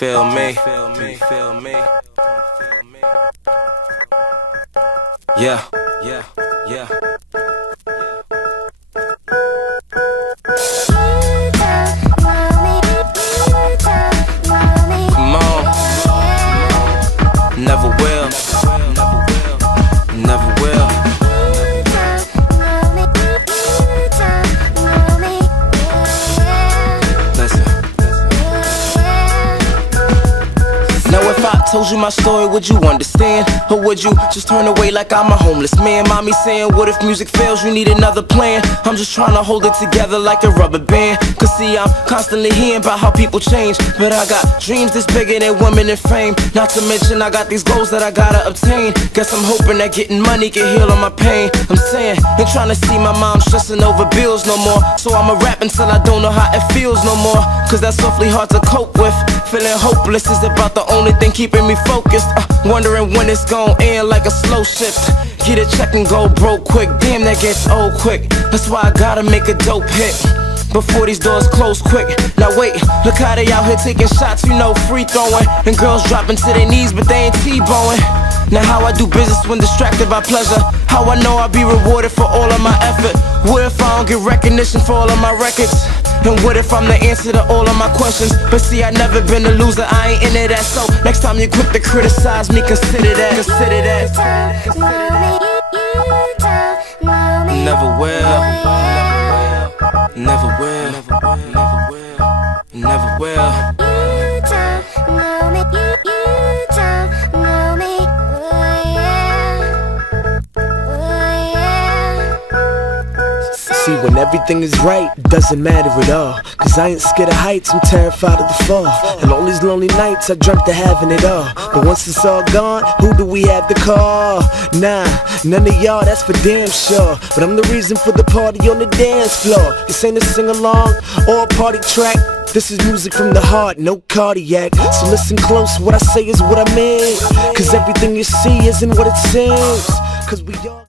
feel me? Yeah, yeah, yeah. Come on. Never will. Never will. Listen. Now if I told you my story, would you understand? Or would you just turn away like I'm a homeless man? Mommy saying, what if music fails, you need another plan? I'm just trying to hold it together like a rubber band. Cause see, I'm constantly hearing about how people change, but I got dreams that's bigger than women and fame. Not to mention I got these goals that I gotta obtain. Guess I'm hoping that getting money can heal all my pain. I'm saying, ain't trying to see my mom stressing over bills no more. So I'ma rap until I don't know how it feels no more. Cause that's awfully hard to cope with. Feeling hopeless is about the only thing keeping me focused. Wondering when it's gon' end like a slow shift. Get a check and go broke quick. Damn, that gets old quick. That's why I gotta make a dope hit before these doors close quick. Now wait, look how they out here taking shots, you know, free throwing. And girls dropping to their knees, but they ain't T-bowing. Now how I do business when distracted by pleasure. How I know I'll be rewarded for all of my effort. What if I don't get recognition for all of my records? And what if I'm the answer to all of my questions? But see, I never been a loser, I ain't into that. So next time you quick to criticize me, consider that. Consider that. Never will. Never will. Never will. See, when everything is right, it doesn't matter at all. Cause I ain't scared of heights, I'm terrified of the fall. And all these lonely nights, I dreamt of having it all. But once it's all gone, who do we have to call? Nah, none of y'all, that's for damn sure. But I'm the reason for the party on the dance floor. This ain't a sing-along or a party track. This is music from the heart, no cardiac. So listen close, what I say is what I mean. Cause everything you see isn't what it seems. Cause we all